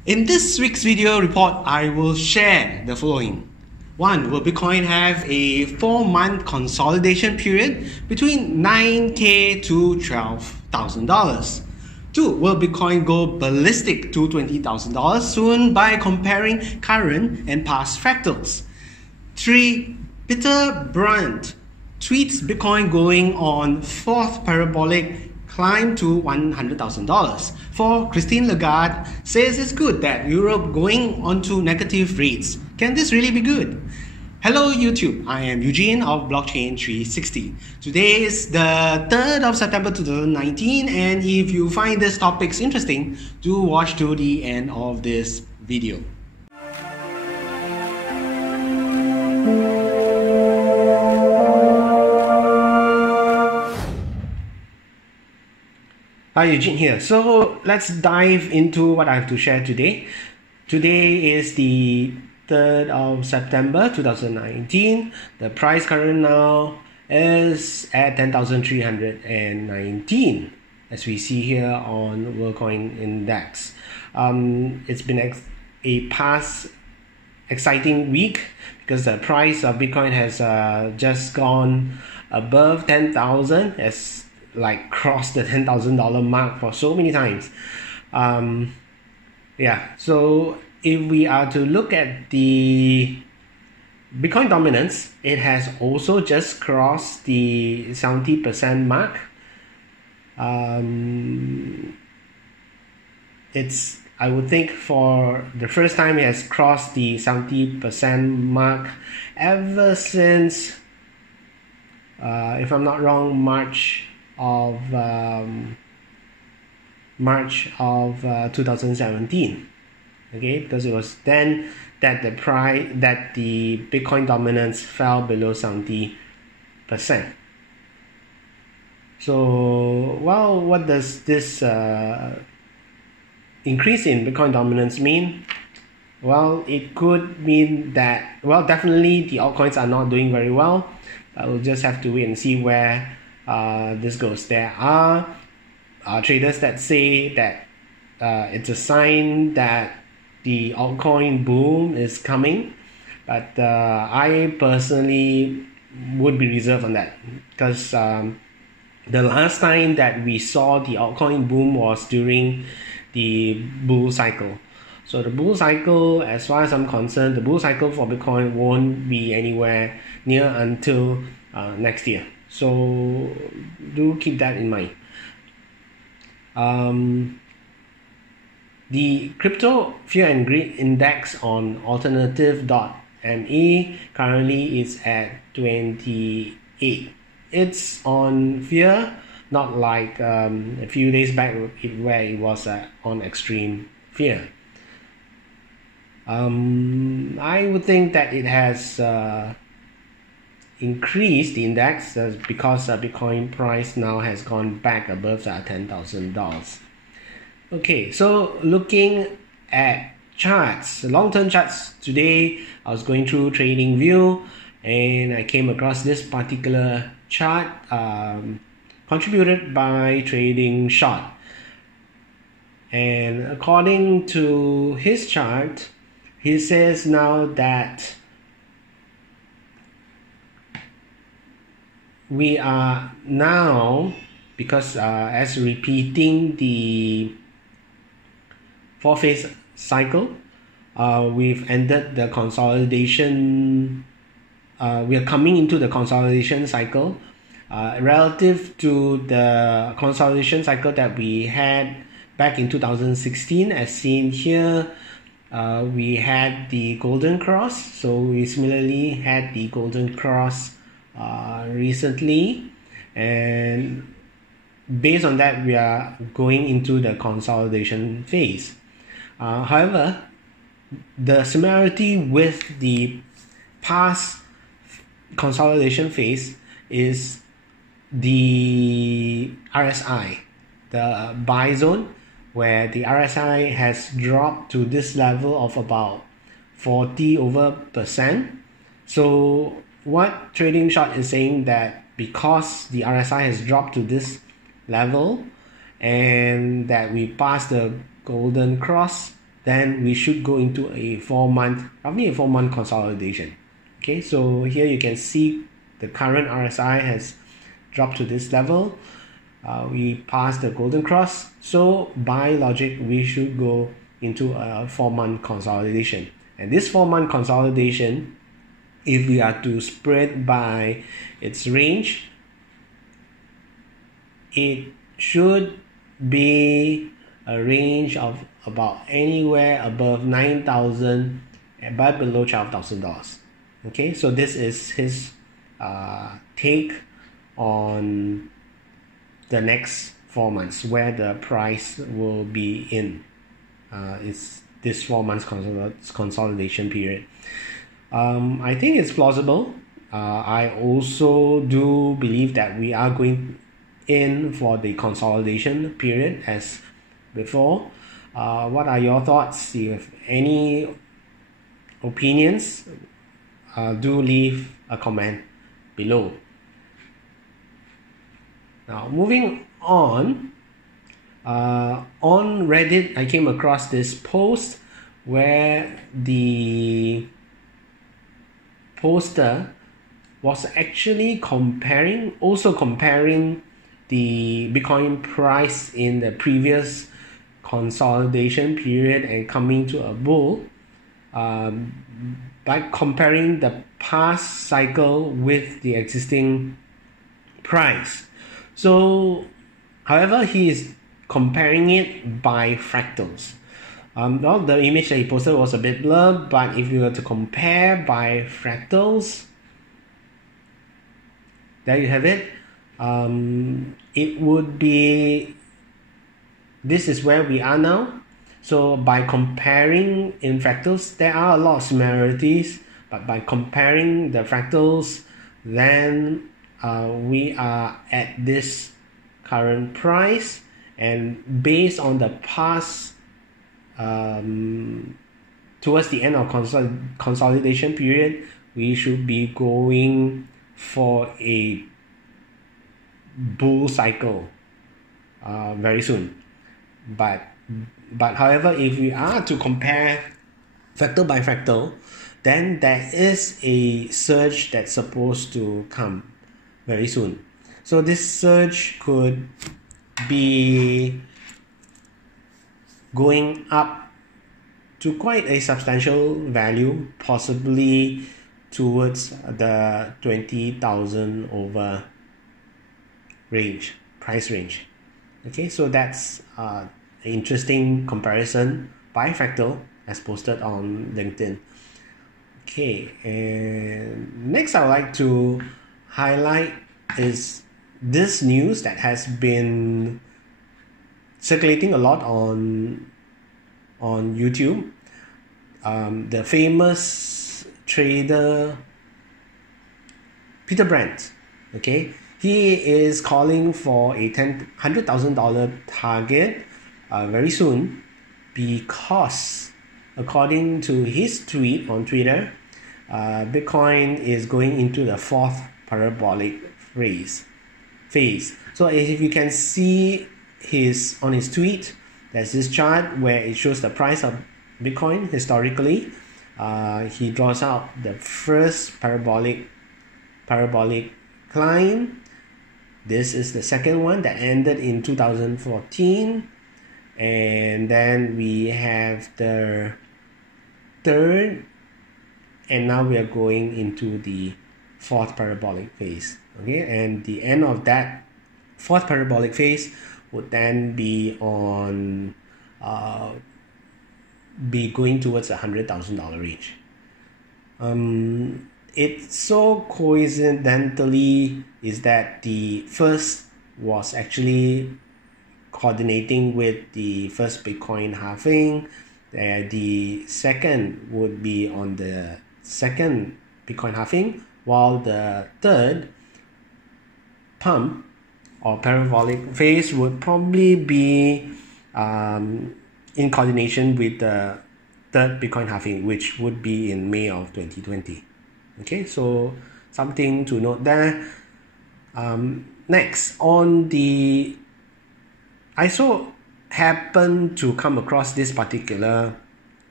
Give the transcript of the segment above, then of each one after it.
In this week's video report, I will share the following. 1. Will Bitcoin have a 4-month consolidation period between $9,000 to $12,000? 2. Will Bitcoin go ballistic to $20,000 soon by comparing current and past fractals? 3. Peter Brant tweets Bitcoin going on Fourth Parabolic Climb to $100,000. 4. Christine Laggard says it's good that Europe going onto negative rates. Can this really be good? Hello YouTube, I am Eugene of Blockchain360. Today is the 3rd of September 2019, and if you find these topics interesting, do watch to the end of this video. Hi, Eugene here. So let's dive into what I have to share today. Today is the 3rd of September 2019. The price current now is at 10,319 as we see here on WorldCoin Index. It's been a past exciting week because the price of Bitcoin has just gone above 10,000, as like crossed the $10,000 mark for so many times. So if we are to look at the Bitcoin dominance, it has also just crossed the 70% mark. I would think for the first time it has crossed the 70% mark ever since, if I'm not wrong, March of 2017. Okay, because it was then that the Bitcoin dominance fell below 70%. So, well, what does this increase in Bitcoin dominance mean? Well, it could mean that, well, definitely the altcoins are not doing very well. We'll just have to wait and see where this goes. There are traders that say that it's a sign that the altcoin boom is coming, but I personally would be reserved on that, because the last time that we saw the altcoin boom was during the bull cycle. So the bull cycle, as far as I'm concerned, the bull cycle for Bitcoin won't be anywhere near until next year. So do keep that in mind. The crypto fear and greed index on alternative.me currently is at 28. It's on fear, not like a few days back where it was on extreme fear. I would think that it has increased the index because Bitcoin price now has gone back above $10,000. Okay, so looking at charts, long-term charts, today I was going through TradingView and I came across this particular chart contributed by Trading Short. And according to his chart, he says now that we are now, because as repeating the 4-phase cycle, we've ended the consolidation. We are coming into the consolidation cycle relative to the consolidation cycle that we had back in 2016, as seen here. We had the golden cross, so we similarly had the golden cross recently, and based on that we are going into the consolidation phase. However, the similarity with the past consolidation phase is the RSI, the buy zone, where the RSI has dropped to this level of about 40%. So what Trading Short is saying, that because the RSI has dropped to this level and that we passed the golden cross, then we should go into a roughly a 4-month consolidation. Okay, so here you can see the current RSI has dropped to this level. We passed the golden cross, so by logic we should go into a 4-month consolidation. And this 4-month consolidation, if we are to spread by its range, it should be a range of about anywhere above 9,000 but below $12,000. Okay, so this is his take on the next 4 months, where the price will be in. It's this 4 months consolidation period. I think it's plausible. I also do believe that we are going in for the consolidation period as before. What are your thoughts? If you have any opinions, do leave a comment below. Now, moving on Reddit, I came across this post where the poster was actually comparing the Bitcoin price in the previous consolidation period and coming to a bull by comparing the past cycle with the existing price. So, however, he is comparing it by fractals. Well, the image that he posted was a bit blurred, but if you were to compare by fractals, there you have it. It would be, this is where we are now. So by comparing in fractals, there are a lot of similarities, but by comparing the fractals, then we are at this current price, and based on the past towards the end of consolidation period, we should be going for a bull cycle very soon. But however, if we are to compare fractal by fractal, then there is a surge that's supposed to come very soon. So this surge could be going up to quite a substantial value, possibly towards the 20,000 over range, price range. Okay, so that's an interesting comparison by fractal as posted on LinkedIn. Okay, and next I would like to highlight is this news that has been circulating a lot on YouTube. The famous trader Peter Brant, okay, he is calling for a $100,000 target very soon, because according to his tweet on Twitter, Bitcoin is going into the fourth parabolic phase. So if you can see on his tweet, there's this chart where it shows the price of Bitcoin historically. He draws out the first parabolic climb. This is the second one that ended in 2014, and then we have the third, and now we are going into the fourth parabolic phase. Okay, and the end of that fourth parabolic phase would then be on be going towards $100,000 range. It so coincidentally is that the first was actually coordinating with the first Bitcoin halving. The second would be on the second Bitcoin halving, while the third pump or parabolic phase would probably be in coordination with the third Bitcoin halving, which would be in May of 2020. Okay, so something to note there. Next, I so happened to come across this particular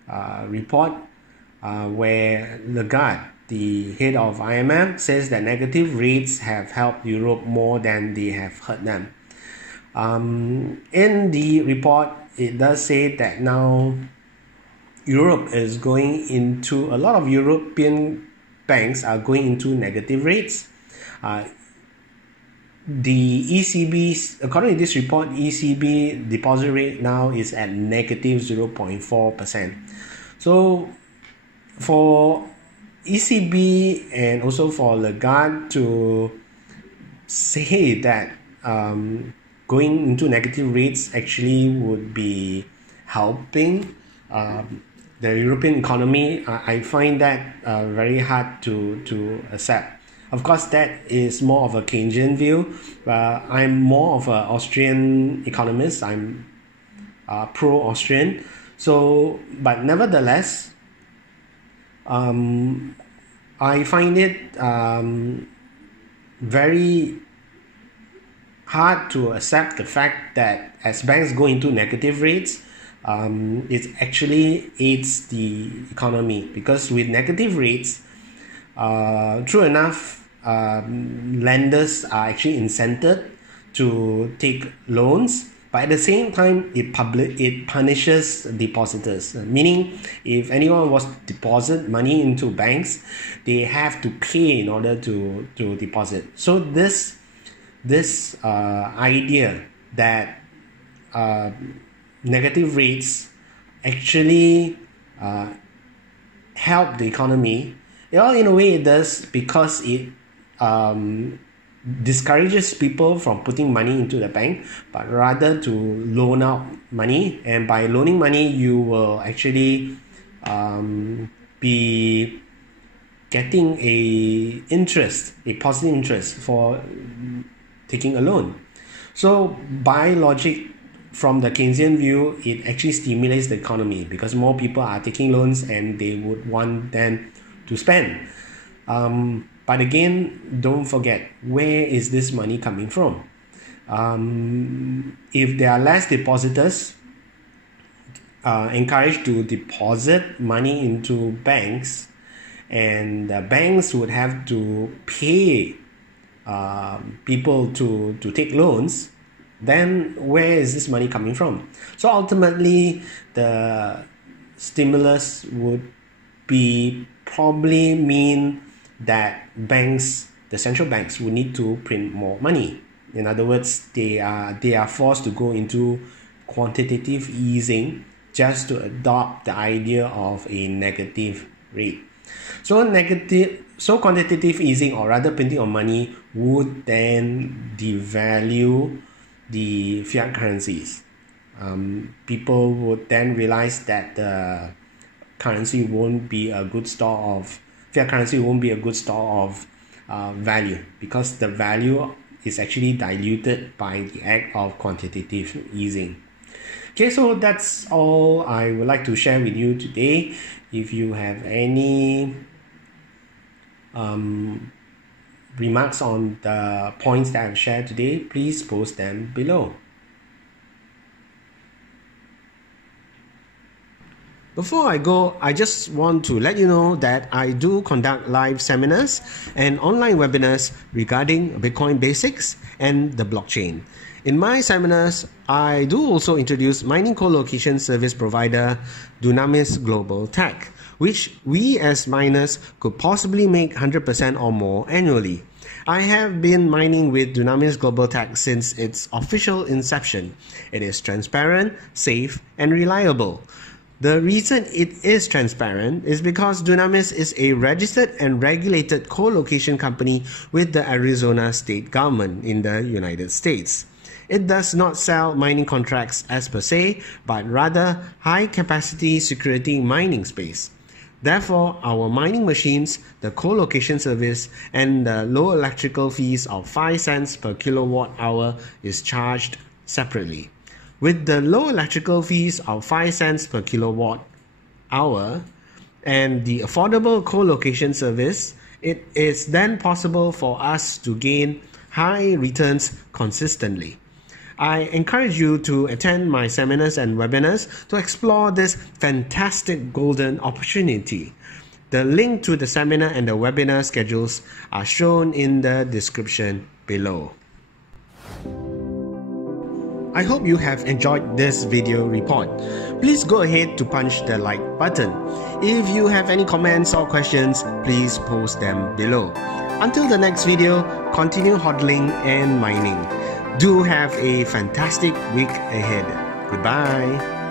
report where Laggard, the head of IMF, says that negative rates have helped Europe more than they have hurt them. In the report, it does say that now Europe is going into, a lot of European banks are going into negative rates. The ECB, according to this report, ECB deposit rate now is at negative 0.4%. So for ECB and also for Lagarde to say that going into negative rates actually would be helping the European economy, I find that very hard to accept. Of course, that is more of a Keynesian view. I'm more of an Austrian economist. I'm pro-Austrian. So, but nevertheless, I find it very hard to accept the fact that as banks go into negative rates, it actually aids the economy, because with negative rates, true enough, lenders are actually incented to take loans, but at the same time it punishes depositors, meaning if anyone was to deposit money into banks, they have to pay in order to deposit. So this idea that negative rates actually help the economy, well, in a way it does, because it discourages people from putting money into the bank, but rather to loan out money. And by loaning money, you will actually be getting a positive interest for taking a loan. So by logic, from the Keynesian view, it actually stimulates the economy, because more people are taking loans and they would want them to spend. But again, don't forget, where is this money coming from? If there are less depositors encouraged to deposit money into banks, and the banks would have to pay people to take loans, then where is this money coming from? So ultimately, the stimulus would be probably mean that banks, the central banks, will need to print more money. In other words, they are forced to go into quantitative easing just to adopt the idea of a negative rate. So quantitative easing, or rather printing of money, would then devalue the fiat currencies. People would then realize that the currency won't be a good store of fiat currency won't be a good store of value, because the value is actually diluted by the act of quantitative easing. Okay, so that's all I would like to share with you today. If you have any remarks on the points that I've shared today, please post them below. Before I go, I just want to let you know that I do conduct live seminars and online webinars regarding Bitcoin basics and the blockchain. In my seminars, I do also introduce mining co-location service provider Dunamis Global Tech, which we as miners could possibly make 100% or more annually. I have been mining with Dunamis Global Tech since its official inception. It is transparent, safe, and reliable. The reason it is transparent is because Dunamis is a registered and regulated co-location company with the Arizona state government in the United States. It does not sell mining contracts as per se, but rather high-capacity security mining space. Therefore, our mining machines, the co-location service, and the low electrical fees of 5 cents per kilowatt hour is charged separately. With the low electrical fees of 5 cents per kilowatt hour and the affordable co-location service, it is then possible for us to gain high returns consistently. I encourage you to attend my seminars and webinars to explore this fantastic golden opportunity. The link to the seminar and the webinar schedules are shown in the description below. I hope you have enjoyed this video report. Please go ahead to punch the like button. If you have any comments or questions, please post them below. Until the next video, continue hodling and mining. Do have a fantastic week ahead. Goodbye.